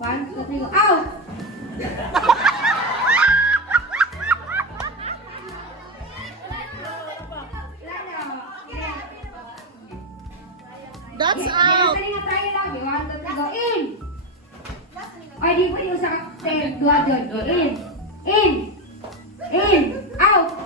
1, 2, 3, go. Out! That's out. Tali nga tayo lang. 1, 2, 3, go. In! Ay, di pa yung sa 10, 2, 3, go. In! In! In! Out!